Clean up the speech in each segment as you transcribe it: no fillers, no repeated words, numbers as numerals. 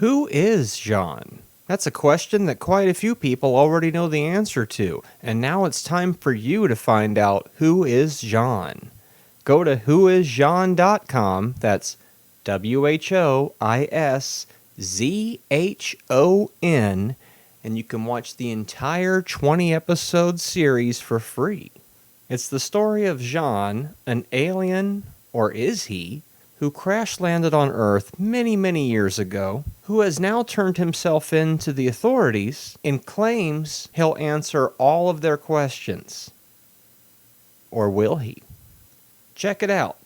Who is Jean? That's a question that quite a few people already know the answer to, and now it's time for you to find out who is Jean. Go to whoisjean.com, that's WHOISZHON, and you can watch the entire 20-episode series for free. It's the story of Jean, an alien, or is he, who crash-landed on Earth many, many years ago, who has now turned himself in to the authorities and claims he'll answer all of their questions. Or will he? Check it out.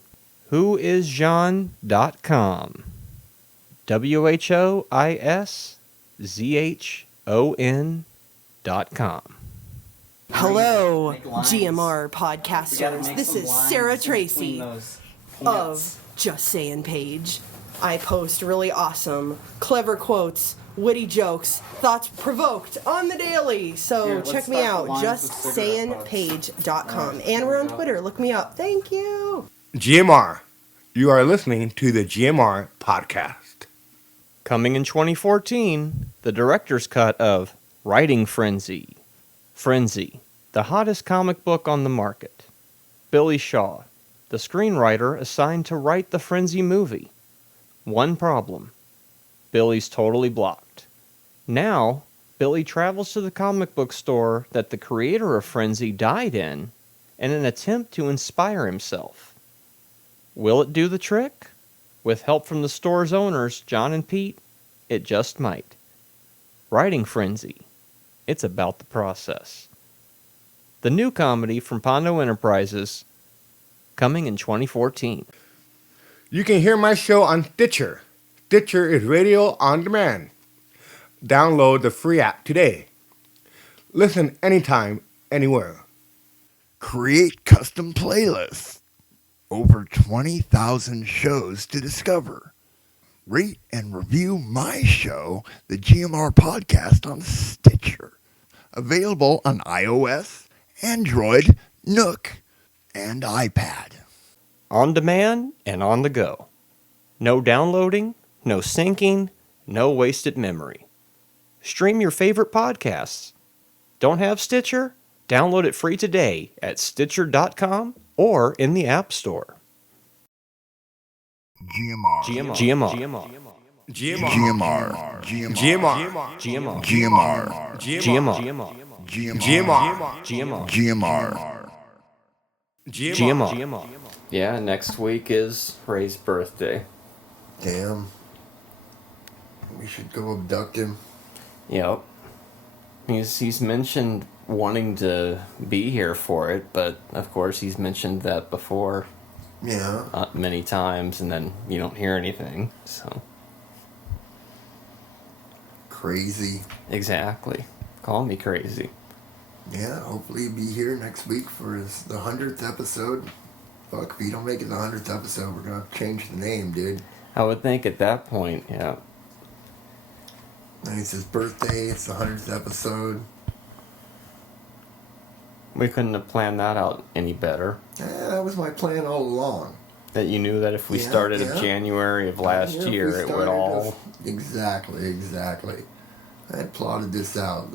Whoisjean.com. WHOISZHON.com. Hello, GMR Podcasters. This is Sarah Tracy of Just Saying Page. I post really awesome, clever quotes, witty jokes, thoughts provoked on the daily. So check me out, justsayingpage.com. And we're on Twitter. Look me up. Thank you. GMR. You are listening to the GMR Podcast. Coming in 2014, the director's cut of Writing Frenzy. Frenzy, the hottest comic book on the market. Billy Shaw, the screenwriter assigned to write the Frenzy movie. One problem. Billy's totally blocked. Now, Billy travels to the comic book store that the creator of Frenzy died in an attempt to inspire himself. Will it do the trick? With help from the store's owners, John and Pete, it just might. Writing Frenzy. It's about the process. The new comedy from Pondo Enterprises, coming in 2014. You can hear my show on Stitcher. Stitcher is radio on demand. Download the free app today. Listen anytime, anywhere. Create custom playlists. Over 20,000 shows to discover. Rate and review my show, the GMR Podcast, on Stitcher. Available on iOS, Android, Nook, and iPad. On demand and on the go. No downloading, no syncing, no wasted memory. Stream your favorite podcasts. Don't have Stitcher? Download it free today at Stitcher.com or in the App Store. GMR. GMR. GMR. GMR. GMR. GMR. GMR. GMR. GMR. GMR. GMR. Yeah, next week is Ray's birthday. Damn. We should go abduct him. Yep. He's mentioned wanting to be here for it, but of course he's mentioned that before. Yeah. Many times, and then you don't hear anything, so. Crazy. Exactly. Call me crazy. Yeah, hopefully he'll be here next week for the 100th episode. Fuck, if you don't make it the 100th episode, we're gonna change the name, dude. I would think at that point, yeah. And it's his birthday, it's the 100th episode. We couldn't have planned that out any better. That was my plan all along. That you knew that if we started in January of last year, it would all... Exactly. I had plotted this out.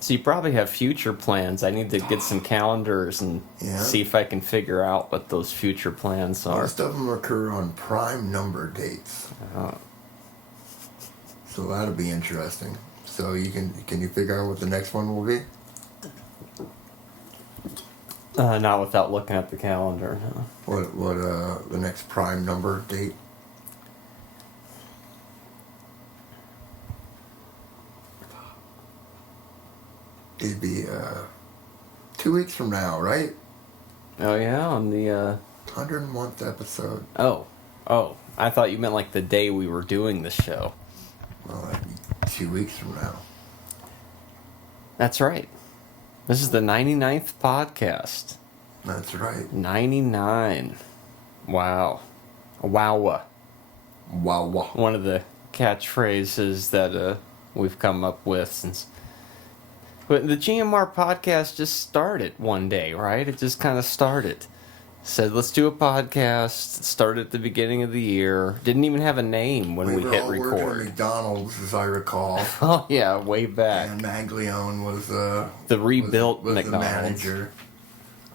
So you probably have future plans. I need to get some calendars and see if I can figure out what those future plans are. Most of them occur on prime number dates. So that'll be interesting. So can you figure out what the next one will be? Not without looking at the calendar. No. What the next prime number date? It'd be 2 weeks from now, right? Oh yeah, on the 101th episode. Oh, I thought you meant like the day we were doing the show. Well, that'd be 2 weeks from now. That's right. This is the 99th podcast. That's right. 99. Wow. Wow. One of the catchphrases that we've come up with since... But the GMR podcast just started one day, right? It just kind of started. Said, let's do a podcast. Started at the beginning of the year. Didn't even have a name when we were hit all working at record. McDonald's, as I recall. Oh, yeah, way back. And Maglione was the rebuilt was McDonald's. the manager.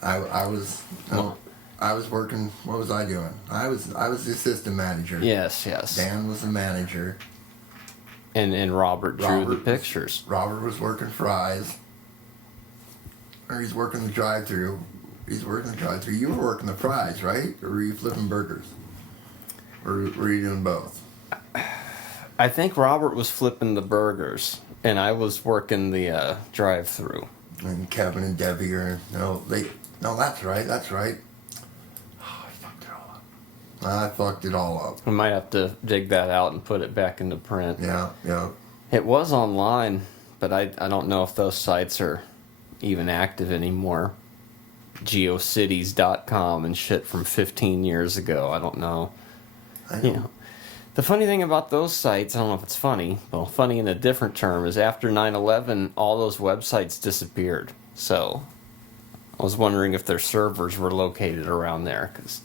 I was working. What was I doing? I was the assistant manager. Yes. Dan was the manager. And Robert drew the pictures. Robert was working fries. Or he's working the drive-thru. You were working the fries, right? Or were you flipping burgers? Or were you doing both? I think Robert was flipping the burgers, and I was working the drive-thru. And Kevin and Debbie are no, that's right. Oh, I fucked it all up. We might have to dig that out and put it back into print. Yeah. It was online, but I don't know if those sites are even active anymore. Geocities.com and shit from 15 years ago. I don't know. You know, the funny thing about those sites, I don't know if it's funny, well, funny in a different term, is after 9/11, all those websites disappeared. So I was wondering if their servers were located around there, because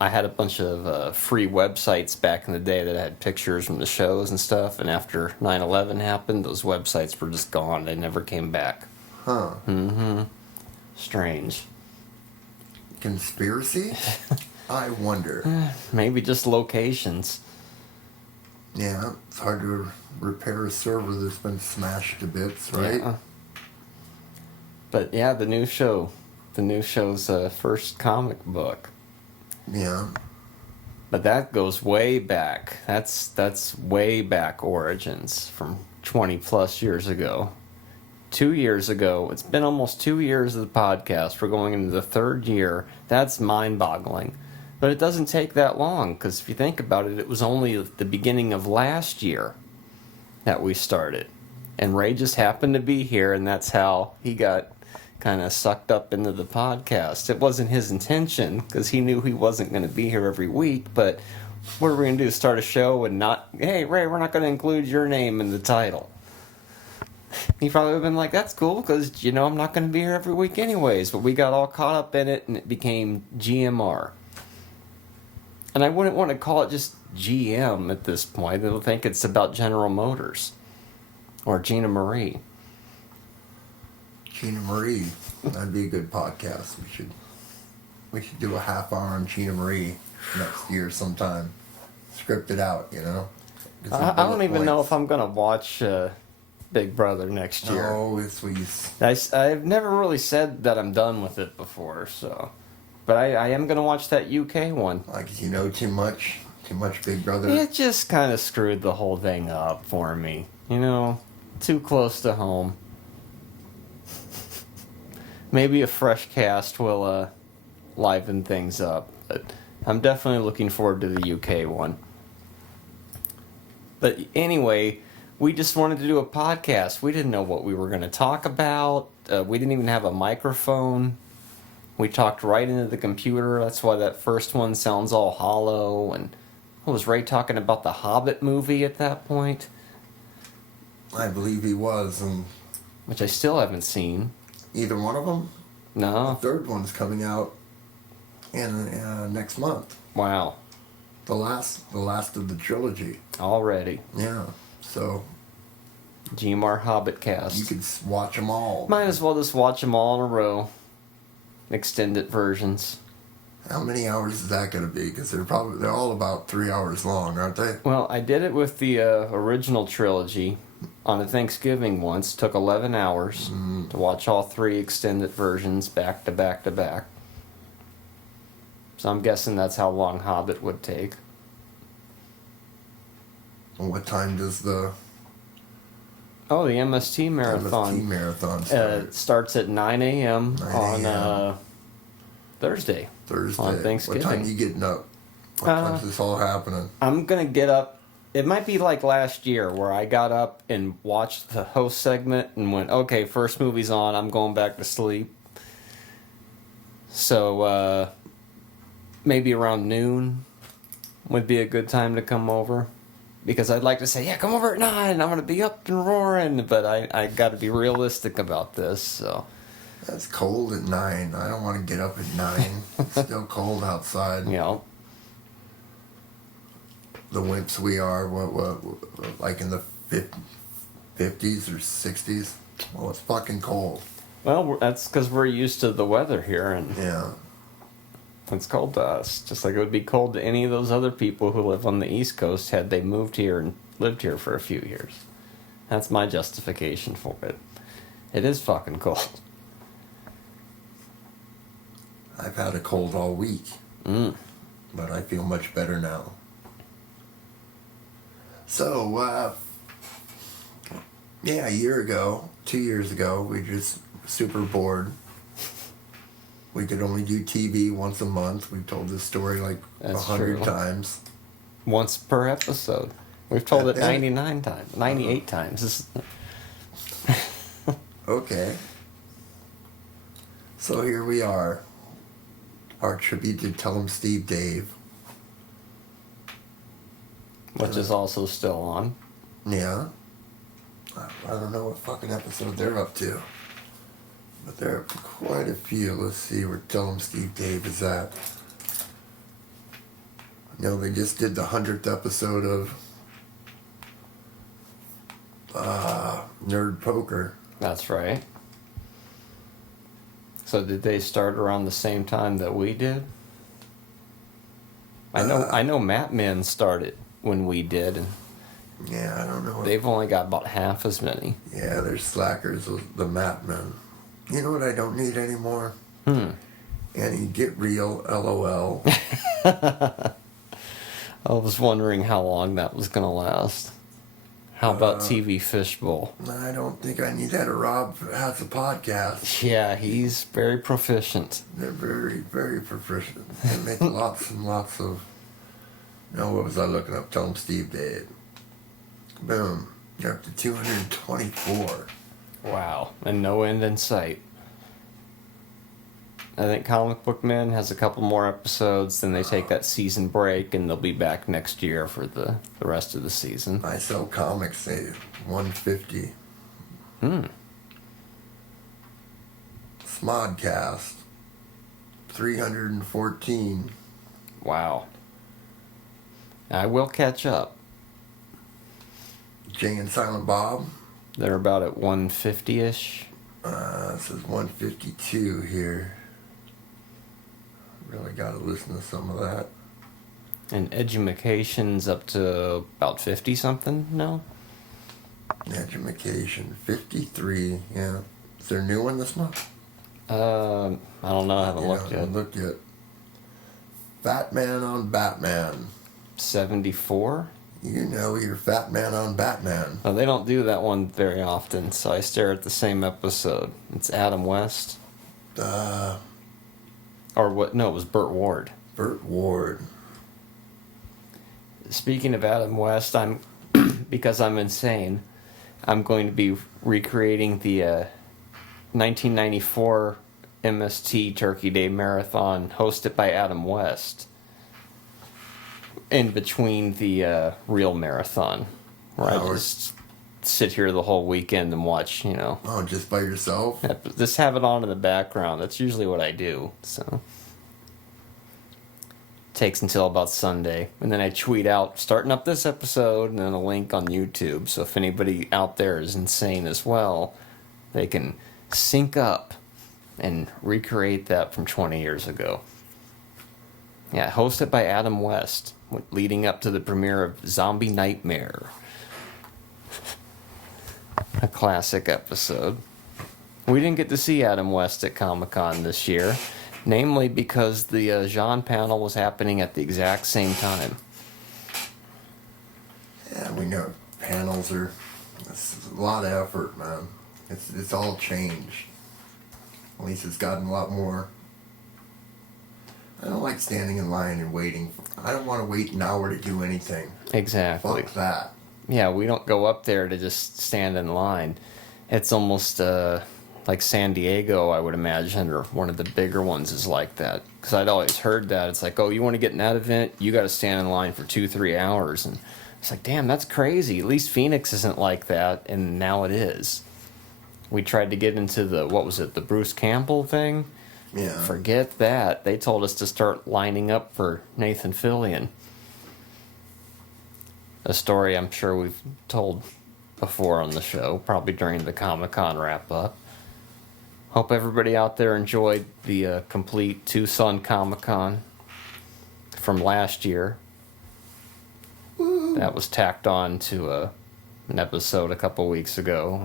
I had a bunch of free websites back in the day that had pictures from the shows and stuff, and after 9/11 happened, those websites were just gone. They never came back. Huh. Mm-hmm. Strange. Conspiracy? I wonder. Maybe just locations. Yeah, it's hard to repair a server that's been smashed to bits, right? Yeah. But yeah, the new show's first comic book. Yeah. But that goes way back. That's way back origins from 20 plus years ago. 2 years ago, it's been almost 2 years of the podcast. We're going into the third year. That's mind-boggling. But it doesn't take that long, because if you think about it, it was only the beginning of last year that we started. And Ray just happened to be here, and that's how he got kind of sucked up into the podcast. It wasn't his intention, because he knew he wasn't going to be here every week, but what are we going to do, start a show and not, hey, Ray, we're not going to include your name in the title? He probably would have been like, that's cool, because, I'm not going to be here every week anyways. But we got all caught up in it, and it became GMR. And I wouldn't want to call it just GM at this point. They'll think it's about General Motors. Or Gina Marie. Gina Marie. That'd be a good podcast. We should do a half hour on Gina Marie next year sometime. Script it out, I don't even know if I'm going to watch Big Brother next year. Oh, it's please. I've never really said that I'm done with it before, so. But I am going to watch that UK one. Like, too much Big Brother. It just kind of screwed the whole thing up for me. Too close to home. Maybe a fresh cast will liven things up, but I'm definitely looking forward to the UK one. But anyway, we just wanted to do a podcast. We didn't know what we were going to talk about. We didn't even have a microphone. We talked right into the computer. That's why that first one sounds all hollow. And was Ray talking about the Hobbit movie at that point? I believe he was. Which I still haven't seen. Either one of them? No. The third one's coming out in next month. Wow. The last of the trilogy. Already. Yeah. So GMR Hobbit cast. You could watch them all. Might as well just watch them all in a row. Extended versions. How many hours is that going to be? Because they're all about 3 hours long, aren't they? Well, I did it with the original trilogy on a Thanksgiving once. Took 11 hours to watch all 3 extended versions back to back to back. So I'm guessing that's how long Hobbit would take. And what time does the Oh, the MST marathon. MST marathon starts at 9 a.m. on Thursday. On Thanksgiving. What time are you getting up? What time's this all happening? I'm going to get up. It might be like last year where I got up and watched the host segment and went, okay, first movie's on. I'm going back to sleep. So maybe around noon would be a good time to come over. Because I'd like to say, yeah, come over at 9, I'm going to be up and roaring, but I got to be realistic about this, so. It's cold at 9. I don't want to get up at 9. It's still cold outside. Yeah. The wimps we are, like in the 50s or 60s. Well, it's fucking cold. Well, that's because we're used to the weather here, and Yeah. it's cold to us. Just like it would be cold to any of those other people who live on the East Coast had they moved here and lived here for a few years. That's my justification for it. It is fucking cold. I've had a cold all week. But I feel much better now. So, yeah, a year ago, 2 years ago, we just super bored. We could only do TV once a month. We've told this story like That's 100 true. times. Once per episode. We've told it Yeah. 99 times. 98 times. Okay. So here we are. Our tribute to Tell 'em Steve Dave. Which is also still on. Yeah. I don't know what fucking episode they're up to. But there are quite a few. Let's see where Tell 'em Steve Dave is at. I know they just did the 100th episode of Nerd Poker. That's right. So did they start around the same time that we did? I know Matt Men started when we did, and Yeah, I don't know. they've only got about half as many. Yeah, they're slackers, the Map Men. You know what I don't need anymore? Any Get Real, LOL. I was wondering how long that was going to last. How about TV Fishbowl? I don't think I need that. Rob has a podcast. Yeah, he's very proficient. They're very, very proficient. They make lots and lots of... No, what was I looking up? Tell 'em Steve Dave. Boom. You're up to 224. Wow, and no end in sight. I think Comic Book Men has a couple more episodes, then they take that season break, and they'll be back next year for the rest of the season. I sell comics, say 150. Smodcast, 314. Wow. I will catch up. Jay and Silent Bob, They're about at 150-ish. it says 152 here. Really got to listen to some of that. And Edumacation's up to about 50-something now? Education, 53, yeah. Is there a new one this month? I don't know. I haven't looked yet. Looked yet. Batman on Batman. 74? You know you're Fat Man on Batman. Oh, they don't do that one very often, so I stare at the same episode. It's Adam West. Or what? No, it was Burt Ward. Burt Ward. Speaking of Adam West, because I'm insane, I'm going to be recreating the 1994 MST Turkey Day Marathon hosted by Adam West in between the real marathon, where I just sit here the whole weekend and watch, Oh, just by yourself? just have it on in the background. That's usually what I do, so... Takes until about Sunday, and then I tweet out starting up this episode and then a link on YouTube, so if anybody out there is insane as well, they can sync up and recreate that from 20 years ago. Yeah, hosted by Adam West, leading up to the premiere of Zombie Nightmare. A classic episode. We didn't get to see Adam West at Comic-Con this year. Namely because the Jean panel was happening at the exact same time. Yeah, we know panels are... It's a lot of effort, man. It's all changed. At least it's gotten a lot more... I don't like standing in line and waiting. I don't want to wait an hour to do anything. Exactly. Fuck that. Yeah, we don't go up there to just stand in line. It's almost... like San Diego, I would imagine, or one of the bigger ones is like that. Because I'd always heard that. It's like, oh, you want to get in that event? You got to stand in line for 2-3 hours. And it's like, damn, that's crazy. At least Phoenix isn't like that, and now it is. we tried to get into the Bruce Campbell thing. Yeah. Forget that. They told us to start lining up for Nathan Fillion. A story I'm sure we've told before on the show, probably during the Comic-Con wrap-up. Hope everybody out there enjoyed the complete Tucson Comic-Con from last year. Woo. That was tacked on to an episode a couple weeks ago.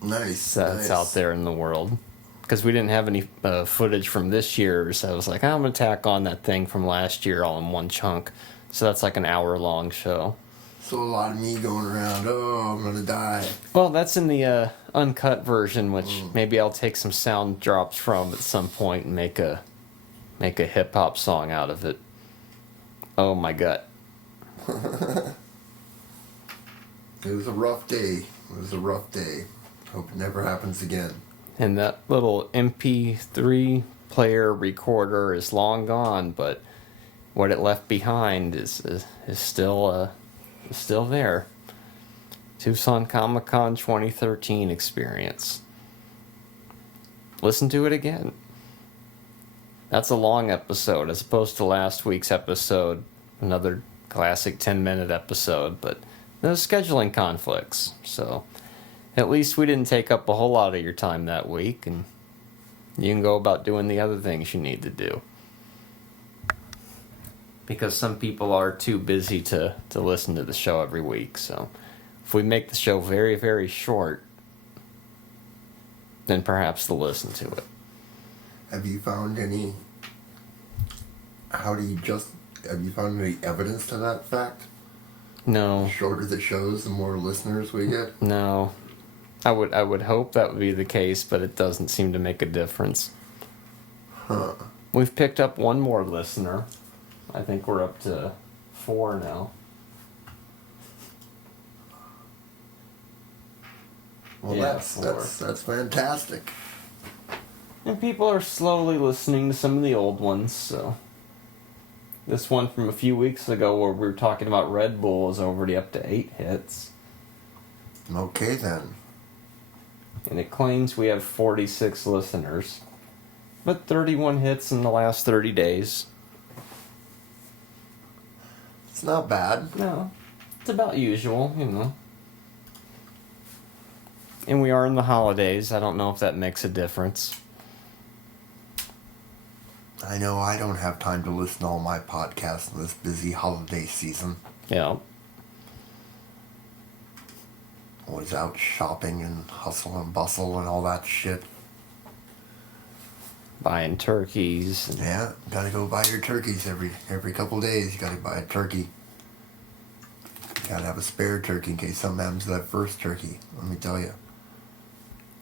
And Nice. that's out there in the world. Because we didn't have any footage from this year, so I was like, I'm going to tack on that thing from last year all in one chunk. So that's like an hour-long show. So a lot of me going around, I'm going to die. Well, that's in the uncut version, which maybe I'll take some sound drops from at some point and make a hip-hop song out of it. Oh, my gut. It was a rough day. Hope it never happens again. And that little MP3 player recorder is long gone, but what it left behind is still there. Tucson Comic-Con 2013 experience. Listen to it again. That's a long episode as opposed to last week's episode, another classic 10-minute episode, but those scheduling conflicts, so at least we didn't take up a whole lot of your time that week, and you can go about doing the other things you need to do. Because some people are too busy to listen to the show every week, so if we make the show very, very short, then perhaps they'll listen to it. Have you found any evidence to that fact? No. The shorter the shows, the more listeners we get? No. I would hope that would be the case, but it doesn't seem to make a difference. Huh. We've picked up one more listener. I think we're up to 4 now. Well, Yeah, that's fantastic. And people are slowly listening to some of the old ones, so... This one from a few weeks ago where we were talking about Red Bull is already up to 8 hits. Okay, then. And it claims we have 46 listeners. But 31 hits in the last 30 days. It's not bad. No, it's about usual, you know. And we are in the holidays. I don't know if that makes a difference. I know I don't have time to listen to all my podcasts in this busy holiday season. Yeah. Always out shopping and hustle and bustle and all that shit. Buying turkeys. And Yeah, gotta go buy your turkeys every couple days. You gotta buy a turkey. Gotta have a spare turkey in case something happens to that first turkey. Let me tell you.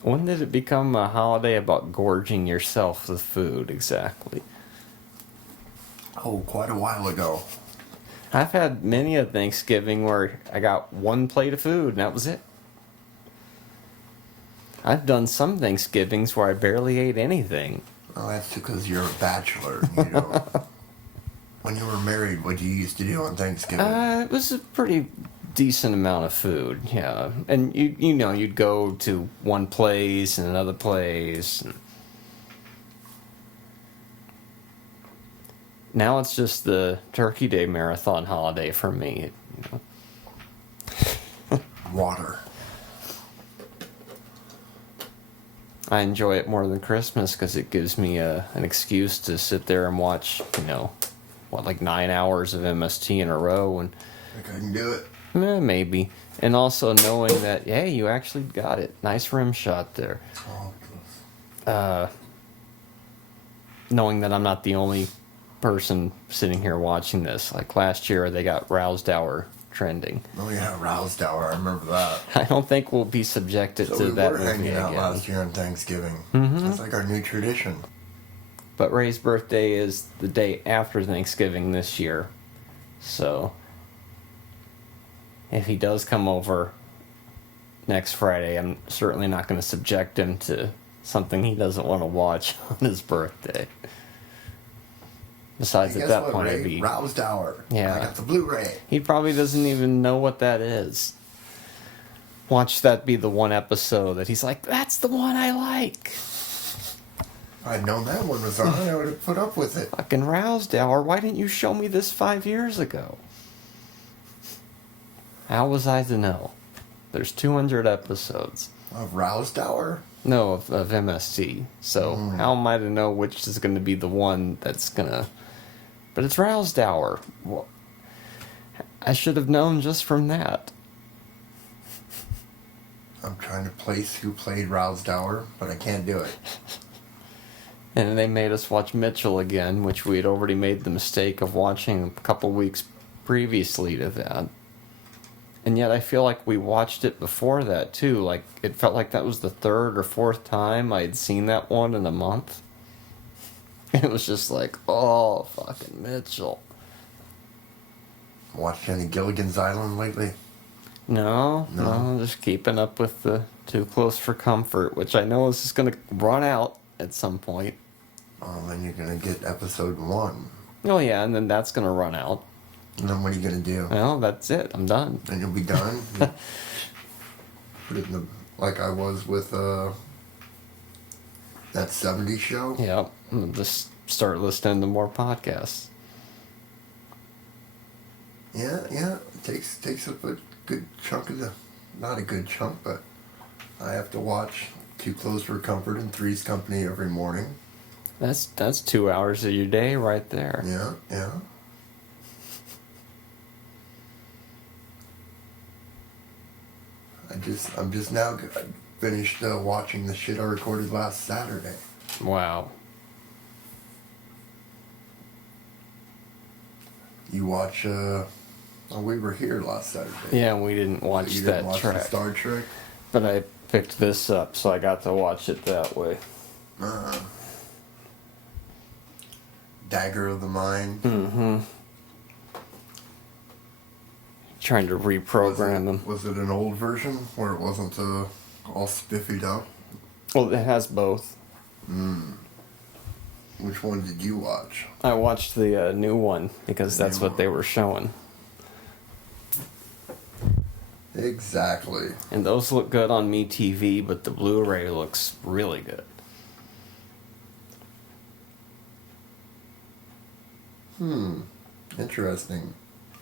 when did it become a holiday about gorging yourself with food exactly? Oh, quite a while ago. I've had many a Thanksgiving where I got one plate of food and that was it. I've done some Thanksgivings where I barely ate anything. Well, that's because you're a bachelor. You know. When you were married, what you used to do on Thanksgiving? It was a pretty decent amount of food, yeah. And you'd go to one place and another place. And now it's just the Turkey Day Marathon holiday for me. Water. I enjoy it more than Christmas because it gives me an excuse to sit there and watch, like 9 hours of MST in a row. And I couldn't do it. Maybe. And also knowing that, hey, you actually got it. Nice rim shot there. Oh, Knowing that I'm not the only person sitting here watching this. Like last year, they got Roused Hour trending. oh yeah, Roused Hour. I remember that. I don't think we'll be subjected So to we that were movie hanging out again. last year on Thanksgiving. Mhm. That's like our new tradition. But Ray's birthday is the day after Thanksgiving this year. So if he does come over next Friday, I'm certainly not going to subject him to something he doesn't want to watch on his birthday. Besides, Hey, at guess that what, point, Ray? I'd be... Roused Hour. Yeah. I got the Blu-ray. He probably doesn't even know what that is. Watch that be the one episode that he's like, that's the one I like. If I'd known that one was on, I would have put up with it. Fucking Rousdower, why didn't you show me this 5 years ago? How was I to know? There's 200 episodes. Of Rousdower? No, of MST. So how am I to know which is going to be the one that's going to... But it's Rousdower. Well, I should have known just from that. I'm trying to place who played Rousdower, but I can't do it. And they made us watch Mitchell again, which we had already made the mistake of watching a couple weeks previously to that. And yet I feel like we watched it before that, too. Like, it felt like that was the third or fourth time I had seen that one in a month. It was just like, oh, fucking Mitchell. Watched any Gilligan's Island lately? No, just keeping up with the Too Close for Comfort, which I know is just going to run out at some point. Oh, then you're going to get episode 1. Oh, yeah, and then that's going to run out. And then what are you going to do? Well, that's it. I'm done. And you'll be done? You put it in the... Like I was with, that 70s show? Yeah, just start listening to more podcasts. Yeah. It takes up a good chunk of the... Not a good chunk, but I have to watch Too Close for Comfort and Three's Company every morning. That's 2 hours of your day right there. Yeah. I'm just now finished watching the shit I recorded last Saturday. Wow. You watch, we were here last Saturday. Yeah, we didn't watch You that didn't watch track. the Star Trek? But I picked this up, so I got to watch it that way. Dagger of the Mind. Mm-hmm. Trying to reprogram them. Was it an old version where it wasn't all spiffied up? Well, it has both. Which one did you watch? I watched the new one because that's what they were showing. Exactly. And those look good on MeTV, but the Blu-ray looks really good. Interesting.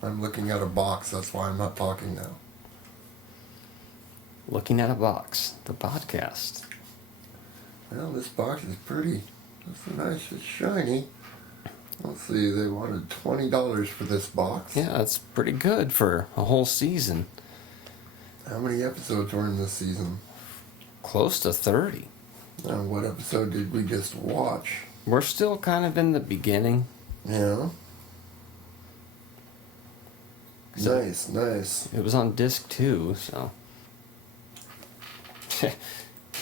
I'm looking at a box, that's why I'm not talking now. Looking at a box, the podcast. Well, this box is pretty. It's nice, it's shiny. Let's see, they wanted $20 for this box. Yeah, that's pretty good for a whole season. How many episodes were in this season? Close to 30. And what episode did we just watch? We're still kind of in the beginning. Yeah. So- Nice. It was on disc 2, so...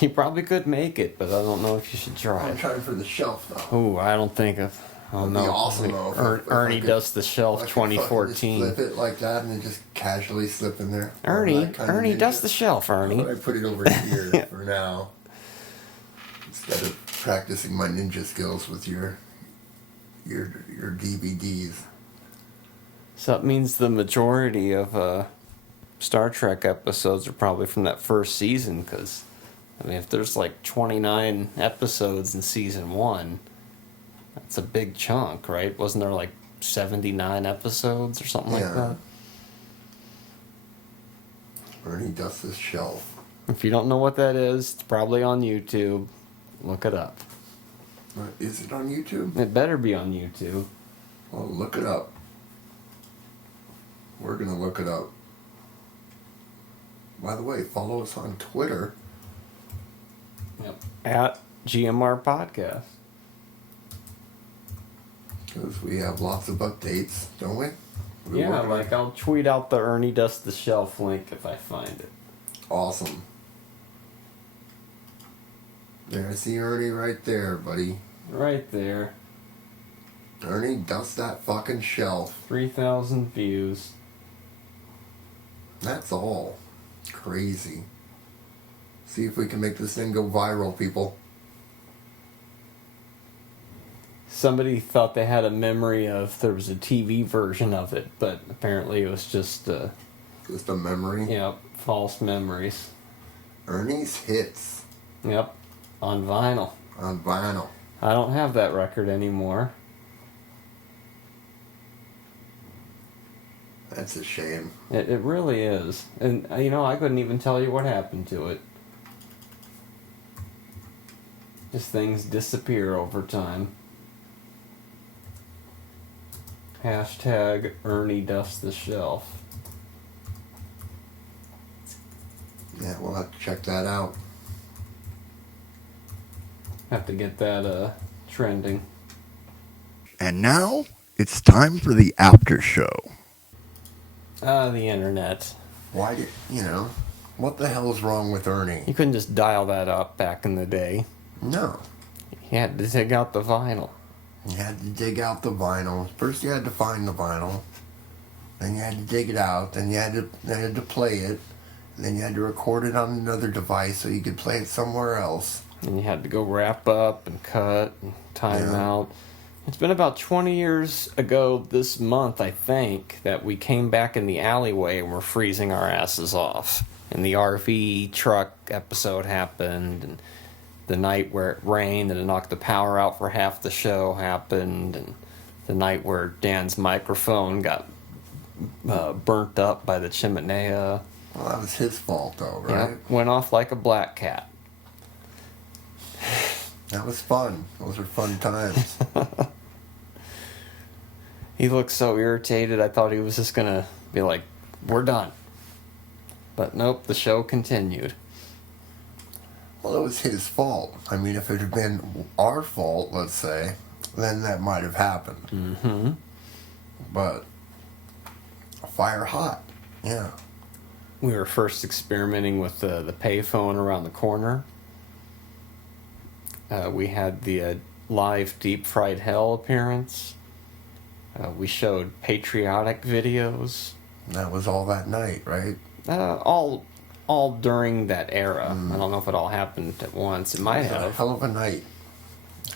You probably could make it, but I don't know if you should try I'm it. trying for the shelf, though. Oh, I don't think of... Oh, It'd no. be awesome, though. If I Ernie could- Does the Shelf I could fucking 2014. Just flip it like that and then just casually slip in there. Ernie That kind of ninja. Does the Shelf, Ernie. But I put it over here for now. Instead of practicing my ninja skills with your DVDs. So that means the majority of Star Trek episodes are probably from that first season, because, I mean, if there's like 29 episodes in season 1, that's a big chunk, right? Wasn't there like 79 episodes or something like that? Ernie Does the Shelf. If you don't know what that is, it's probably on YouTube. Look it up. Is it on YouTube? It better be on YouTube. Well, look it up. We're going to look it up. By the way, follow us on Twitter. Yep. At GMR Podcast. Because we have lots of updates, don't we? Yeah, like I'll tweet out the Ernie Does the Shelf link if I find it. Awesome. There, I see Ernie right there, buddy. Right there. Ernie Does That Fucking Shelf. 3,000 views. That's all. Crazy. See if we can make this thing go viral, people. Somebody thought they had a memory of there was a TV version of it, but apparently it was just Just a memory. False Memories. Ernie's Hits. Yep. On vinyl. On vinyl. I don't have that record anymore. That's a shame. It really is. And, I couldn't even tell you what happened to it. Just things disappear over time. Hashtag Ernie Dust the Shelf. Yeah, we'll have to check that out. Have to get that trending. And now, it's time for the after show. The internet. Why did, what the hell's wrong with Ernie? You couldn't just dial that up back in the day. No. You had to dig out the vinyl. You had to dig out the vinyl. First you had to find the vinyl. Then you had to dig it out. Then you had to play it. And then you had to record it on another device so you could play it somewhere else. And you had to go wrap up and cut and time out. It's been about 20 years ago this month, I think, that we came back in the alleyway and were freezing our asses off. And the RV truck episode happened, and the night where it rained and it knocked the power out for half the show happened, and the night where Dan's microphone got burnt up by the chimenea. Well, that was his fault, though, right? Yeah, went off like a black cat. That was fun. Those were fun times. He looked so irritated, I thought he was just going to be like, we're done. But nope, the show continued. Well, it was his fault. I mean, if it had been our fault, let's say, then that might have happened. Mm-hmm. But fire hot, yeah. We were first experimenting with the payphone around the corner. We had the live Deep Fried Hell appearance. We showed patriotic videos. That was all that night, right? All during that era. I don't know if it all happened at once. It might have. Hell of a night.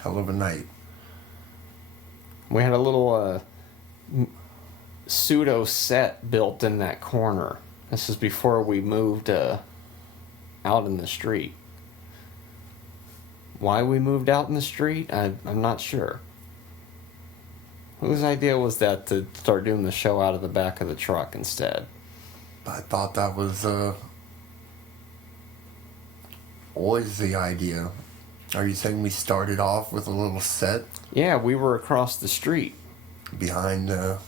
Hell of a night. We had a little pseudo set built in that corner. This is before we moved out in the street. Why we moved out in the street, I'm not sure. Whose idea was that to start doing the show out of the back of the truck instead? I thought that was always the idea. Are you saying we started off with a little set? Yeah, we were across the street. Behind the...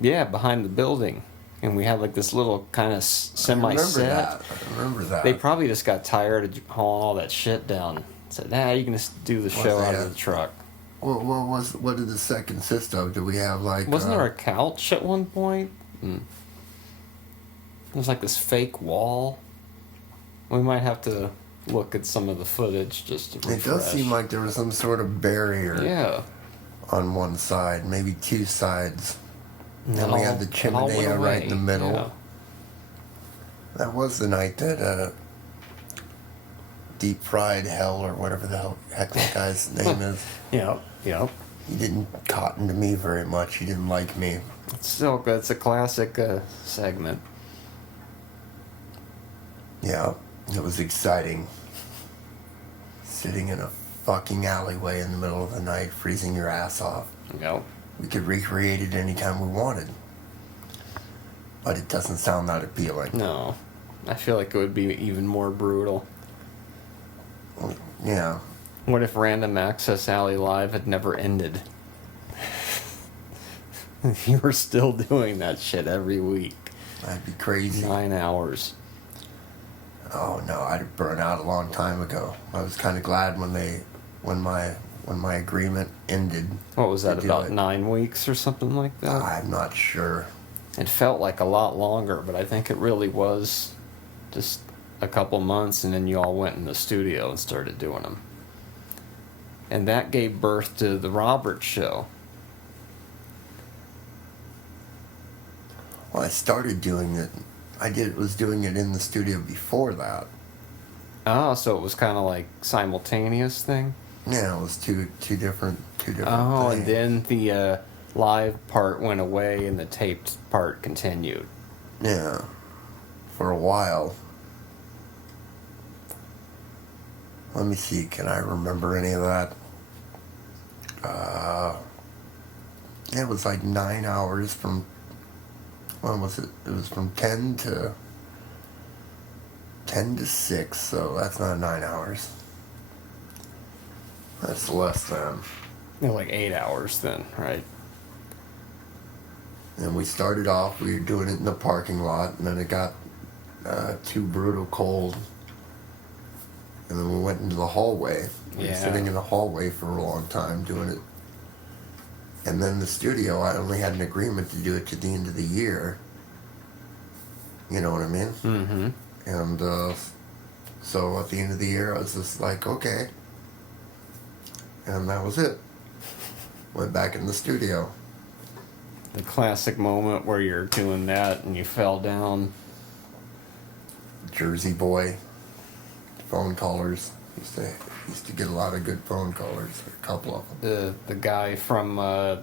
Yeah, behind the building. And we had like this little kind of semi-set. I remember that. They probably just got tired of hauling all that shit down. Said, you can just do the show out of the truck. What did the set consist of? Did we have like... Wasn't there a couch at one point? There was like this fake wall. We might have to look at some of the footage just to refresh. It does seem like there was some sort of barrier on one side, maybe two sides. And then we had the chimenea right in the middle. Yeah. That was the night that Deep Fried Hell, or whatever the heck that guy's name is. Yep. He didn't cotton to me very much. He didn't like me. It's still good. It's a classic segment. Yeah, it was exciting. Sitting in a fucking alleyway in the middle of the night, freezing your ass off. Yep. We could recreate it anytime we wanted. But it doesn't sound that appealing. No. I feel like it would be even more brutal. Yeah. What if Random Access Alley Live had never ended? You were still doing that shit every week. That'd be crazy. 9 hours. Oh no, I'd have burned out a long time ago. I was kind of glad when my agreement ended. What was that, about 9 weeks or something like that? I'm not sure. It felt like a lot longer, but I think it really was just a couple months, and then you all went in the studio and started doing them. And that gave birth to the Robert Show. Well, I started doing it. Was doing it in the studio before that. Oh, so it was kind of like simultaneous thing? Yeah, it was two different Oh, things. and then the live part went away and the taped part continued. Yeah. for a while. Let me see, can I remember any of that? It was like 9 hours from, when was it? It was from 10 to 6, so that's not 9 hours. That's less than. Like 8 hours then, right? And we started off, we were doing it in the parking lot, and then it got too brutal cold. And then we went into the hallway. We were sitting in the hallway for a long time doing it. And then the studio, I only had an agreement to do it to the end of the year. You know what I mean? Mm-hmm. And so at the end of the year, I was just like, okay. And that was it. Went back in the studio. The classic moment where you're doing that and you fell down. Jersey boy. Phone callers. Used to get a lot of good phone callers. A couple of them. The guy from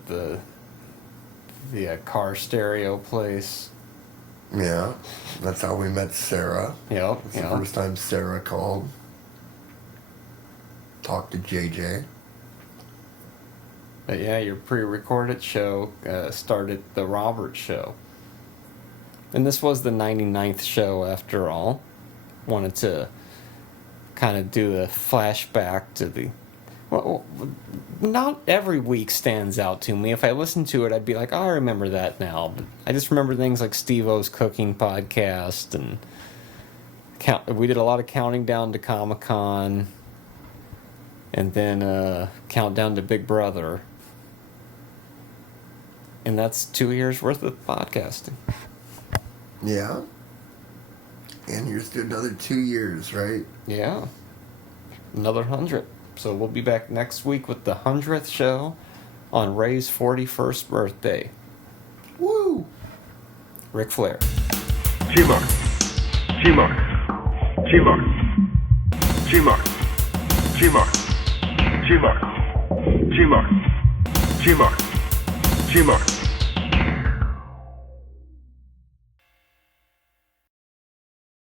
the car stereo place. Yeah. That's how we met Sarah. Yep. That's the first time Sarah called. Talked to JJ. But yeah, your pre-recorded show started the Robert Show. And this was the 99th show after all. Wanted to kind of do a flashback to the... Well, not every week stands out to me. If I listen to it, I'd be like, oh, I remember that now. But I just remember things like Steve-O's cooking podcast, and we did a lot of counting down to Comic-Con, and then countdown to Big Brother. And that's 2 years worth of podcasting. Yeah. And here's to another 2 years, right? Yeah. Another 100. So we'll be back next week with the 100th show on Ray's 41st birthday. Woo! Ric Flair. GMR. GMR. GMR. GMR. GMR. GMR. GMR. GMR. GMR.